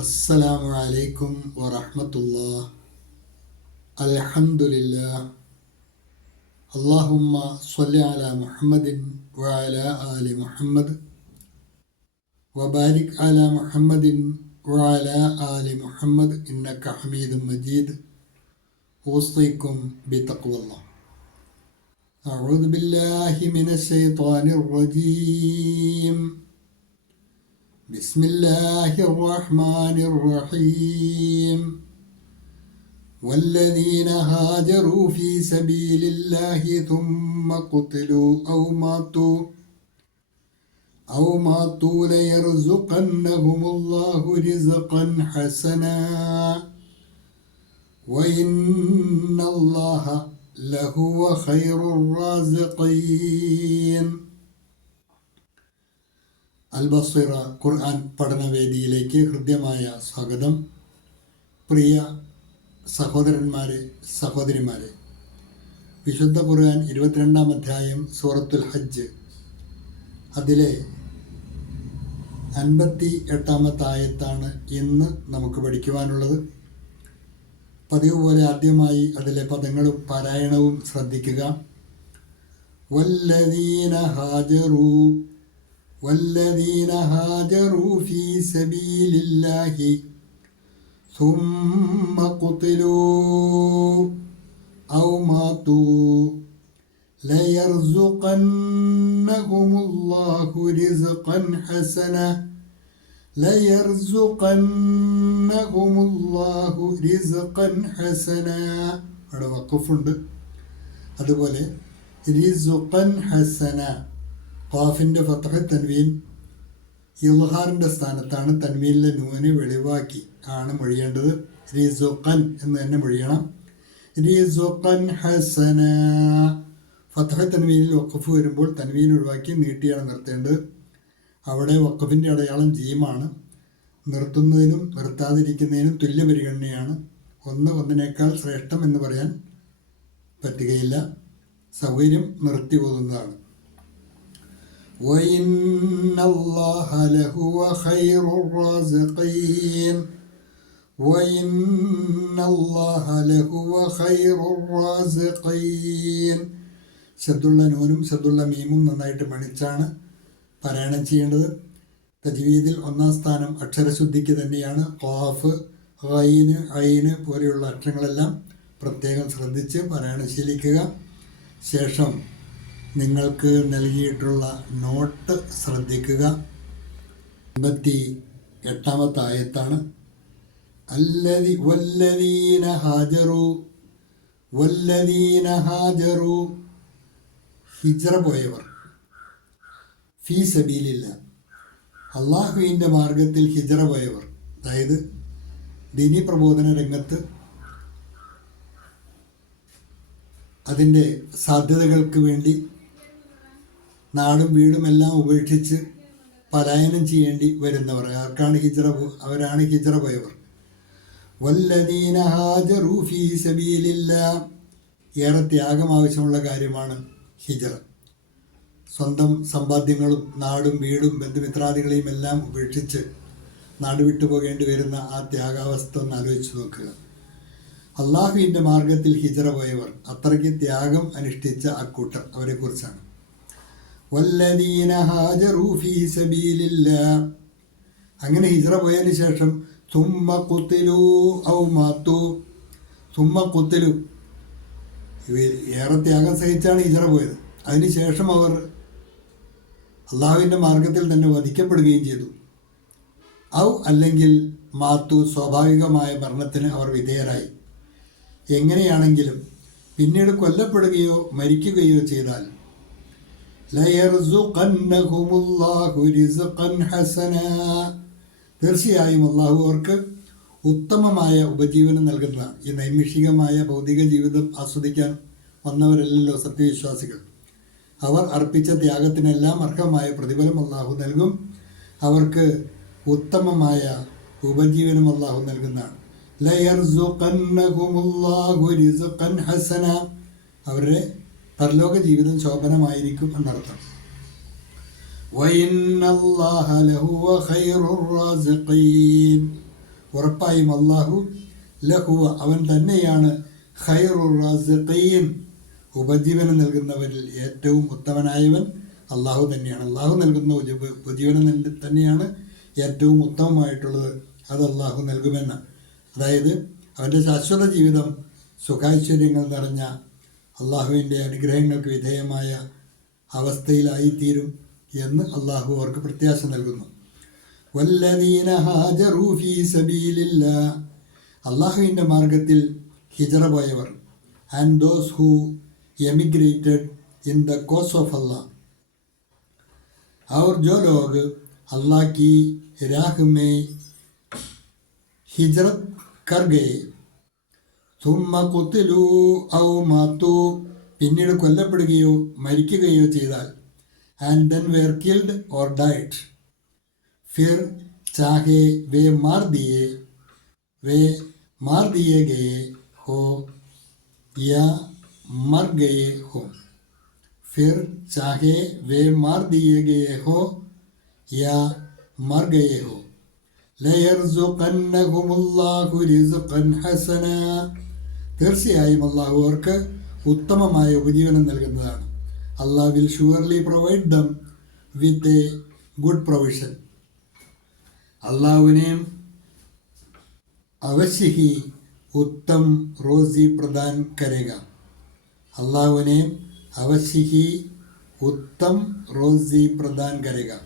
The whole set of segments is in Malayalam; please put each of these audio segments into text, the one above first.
അസ്സലാമു അലൈക്കും വറഹ്മത്തുള്ളാഹി. അൽഹംദുലില്ലാഹ്. അല്ലാഹുമ്മ സ്വല്ലി അലാ മുഹമ്മദിൻ വഅലാ ആലി മുഹമ്മദ് വബാരിക് അലാ മുഹമ്മദിൻ വഅലാ ആലി മുഹമ്മദ് ഇന്നക ഹമീദും മജീദ്. ഊസിക്കും ബിതഖ്വല്ലാഹ്. അഊദു ബില്ലാഹി മിനശ് ശൈത്വാനിർ റജീം. بسم الله الرحمن الرحيم. والذين هاجروا في سبيل الله ثم قتلوا أو ماتوا ليرزقنهم الله رزقا حسنا وإن الله لهو خير الرازقين. അൽ-ബസ്വറ ഖുർആൻ പഠനവേദിയിലേക്ക് ഹൃദ്യമായ സ്വാഗതം. പ്രിയ സഹോദരന്മാരെ, സഹോദരിമാരെ, വിശുദ്ധ ഖുർആൻ 22-ാം അധ്യായം സൂറത്തുൽ ഹജ്ജ്, അതിലെ 58-ാമത്തെ ആയത്താണ് ഇന്ന് നമുക്ക് പഠിക്കുവാനുള്ളത്. പതിവ് പോലെ ആദ്യമായി അതിലെ പദങ്ങളും പാരായണവും ശ്രദ്ധിക്കുക. والذين هاجروا في سبيل الله ثم قتلوا أو ماتوا ليرزقنهم الله رزقا حسنا അവിടെ വഖഫുണ്ട്. അതുപോലെ റിസ്ഖൻ ഹസന, ഖാഫിൻ്റെ ഫത്ഹ് തൻവീൻ ഇൽഹാറിൻ്റെ സ്ഥാനത്താണ്. തൻവീനിലെ നൂനെ വെളിവാക്കി ആണ് മൊഴിയേണ്ടത്. റിസുഖൻ എന്ന് തന്നെ മൊഴിയണം. റിസുഖൻ ഹസന. ഫത്ഹ് തൻവീനിൽ വഖഫ് വരുമ്പോൾ തൻവീൻ ഒഴിവാക്കി നീട്ടിയാണ് നിർത്തേണ്ടത്. അവിടെ വഖഫിൻ്റെ അടയാളം ജീമാണ്. നിർത്തുന്നതിനും നിർത്താതിരിക്കുന്നതിനും തുല്യ പരിഗണനയാണ്. ഒന്നിനേക്കാൾ ശ്രേഷ്ഠം എന്ന് പറയാൻ പറ്റുകയില്ല. സൗകര്യം നിർത്തി ഓതുന്നതാണ്. وإن الله لهو خير الرازقين. ശബ്ദുള്ള നൂനും ശബ്ദുള്ള മീമും നന്നായിട്ട് മണിച്ചാണ് പാരായണം ചെയ്യേണ്ടത്. തജ്വീദിൽ 1-ാം സ്ഥാനം അക്ഷരശുദ്ധിക്ക് തന്നെയാണ്. ഖാഫ്, ഖൈന്, ഐന് പോലെയുള്ള അക്ഷരങ്ങളെല്ലാം പ്രത്യേകം ശ്രദ്ധിച്ച് പാരായണം ശീലിക്കുക. ശേഷം നിങ്ങൾക്ക് നൽകിയിട്ടുള്ള നോട്ട് ശ്രദ്ധിക്കുക. 58-ാമത്തെ ആയത്താണ്. വല്ലദീന ഹാജറു, ഹിജ്റ പോയവർ. ഫീ സബീലില്ല, അള്ളാഹുവിൻ്റെ മാർഗത്തിൽ ഹിജ്റ പോയവർ. അതായത് ദീനി പ്രബോധന രംഗത്ത് അതിൻ്റെ സാധ്യതകൾക്ക് വേണ്ടി നാടും വീടുമെല്ലാം ഉപേക്ഷിച്ച് പലായനം ചെയ്യേണ്ടി വരുന്നവർ. അവരാണ് ഹിജ്റ പോയവർ. വല്ലദീന ഹാജറു ഫീ സബീലില്ലാഹ്, ഏറെ ത്യാഗം ആവശ്യമുള്ള കാര്യമാണ് ഹിജ്റ. സ്വന്തം സമ്പാദ്യങ്ങളും നാടും വീടും ബന്ധുമിത്രാദികളെയും എല്ലാം ഉപേക്ഷിച്ച് നാട് വിട്ടു പോകേണ്ടി വരുന്ന ആ ത്യാഗാവസ്ഥ ഒന്ന് ആലോചിച്ച് നോക്കുക. അള്ളാഹുവിൻ്റെ മാർഗത്തിൽ ഹിജ്റ പോയവർ, അത്രയ്ക്ക് ത്യാഗം അനുഷ്ഠിച്ച അക്കൂട്ടർ, അവരെക്കുറിച്ചാണ്. വല്ലദീന ഹാജറു ഫീ സബീലില്ലാഹ്, അങ്ങനെ ഹിജ്റ പോയതിന് ശേഷം സുമ്മ ഖുതിലു ഔ മാതു, ഏറെ ത്യാഗം സഹിച്ചാണ് ഹിജ്റ പോയത്. അതിനുശേഷം അവർ അള്ളാഹുവിൻ്റെ മാർഗത്തിൽ തന്നെ വധിക്കപ്പെടുകയും ചെയ്തു. ഔ അല്ലെങ്കിൽ മാത്തു, സ്വാഭാവികമായ മരണത്തിന് അവർ വിധേയരായി. എങ്ങനെയാണെങ്കിലും പിന്നീട് കൊല്ലപ്പെടുകയോ മരിക്കുകയോ ചെയ്താൽ ലയർസുഖന്നഹുമുല്ലാഹു റിസ്ഖൻ ഹസനാ, തീർച്ചയായും അള്ളാഹു അവർക്ക് ഉത്തമമായ ഉപജീവനം നൽകുന്നതാണ്. ഈ നൈമിഷികമായ ഭൗതിക ജീവിതം ആസ്വദിക്കാൻ വന്നവരല്ലല്ലോ സത്യവിശ്വാസികൾ. അവർ അർപ്പിച്ച ത്യാഗത്തിനെല്ലാം അർഹമായ പ്രതിഫലം അള്ളാഹു നൽകും. അവർക്ക് ഉത്തമമായ ഉപജീവനം അള്ളാഹു നൽകുന്നതാണ്. ലയർസുഖന്നഹുമുല്ലാഹു റിസ്ഖൻ ഹസന, അവരുടെ പരലോക ജീവിതം ശോഭനമായിരിക്കും എന്നർത്ഥം. وإن الله لهو خير الرازقين ഉറപ്പായും അള്ളാഹു ലഹുവ അവൻ തന്നെയാണ് ഖൈറുർ റാസിഖീൻ ഉപജീവനം നൽകുന്നവരിൽ ഏറ്റവും ഉത്തമനായവൻ അള്ളാഹു തന്നെയാണ്. അള്ളാഹു നൽകുന്ന ഉപജീവനം തന്നെയാണ് ഏറ്റവും ഉത്തമമായിട്ടുള്ളത്. അത് അള്ളാഹു നൽകുമെന്ന്, അതായത് അവൻ്റെ ശാശ്വത ജീവിതം സുഖൈശ്വര്യങ്ങൾ നിറഞ്ഞ അള്ളാഹുവിൻ്റെ അനുഗ്രഹങ്ങൾക്ക് വിധേയമായ അവസ്ഥയിലായിത്തീരും എന്ന് അള്ളാഹു അവർക്ക് പ്രത്യാശ നൽകുന്നു. വല്ലദീന ഹാജറൂ ഫീ സബീലില്ലാഹ് അള്ളാഹുവിൻ്റെ മാർഗത്തിൽ ഹിജറ പോയവർ, and those who emigrated in the cause of Allah और जो लोग अल्लाह की राह में हिजरत कर गए തുമ്മ കുത്തിലൂ ഔ മാത്തു പിന്നീട് കൊല്ലപ്പെടുകയോ മരിക്കുകയോ ചെയ്താൽ, and then were killed or died, ഫിർ ചാഹെ വേ മാർ ദിയെ ഗയെ ഹോ യാ मर गए हो, फिर चाहे वे मार दिए गए हो या मर गए हो, ലയർസുഖന്നഹുമുല്ലാഹു റിസ്ഖൻ ഹസന തീർച്ചയായും അള്ളാഹു അവർക്ക് ഉത്തമമായ ഉപജീവനം നൽകുന്നതാണ്. Allah will surely provide them with a good provision. അള്ളാഹുവിനെ अवश्य ही उत्तम रोजी प्रदान करेगा. अल्लाह उन्हें अवश्य ही उत्तम रोजी प्रदान करेगा.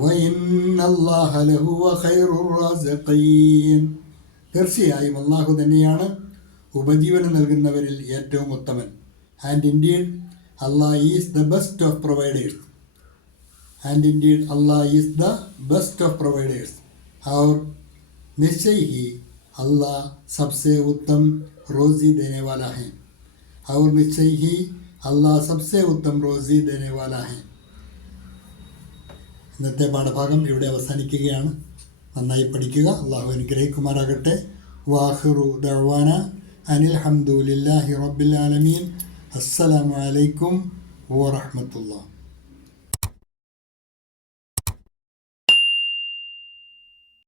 വഇന്നല്ലാഹ ലഹുവ ഖൈറുർ റാസിഖീൻ തീർച്ചയായും അള്ളാഹു തന്നെയാണ് ഉപജീവനം നൽകുന്നവരിൽ ഏറ്റവും ഉത്തമൻ. And indeed Allah is the best of providers. And indeed Allah is the best of providers. और निश्चय ही अल्लाह सबसे उत्तम रोज़ी देने वाला है. और निश्चय ही अल्लाह सबसे उत्तम रोज़ी देने वाला है. ഇന്നത്തെ പാഠഭാഗം ഇവിടെ അവസാനിക്കുകയാണ്. നന്നായി പഠിക്കുക. അള്ളാഹു അനുഗ്രഹിക്കുമാറാകട്ടെ. വാഹിറു ദഅ്വാന അനിൽ ഹംദുലില്ലാഹി റബ്ബിൽ ആലമീൻ. അസ്സലാമു അലൈക്കും വറഹ്മത്തുള്ളാഹി.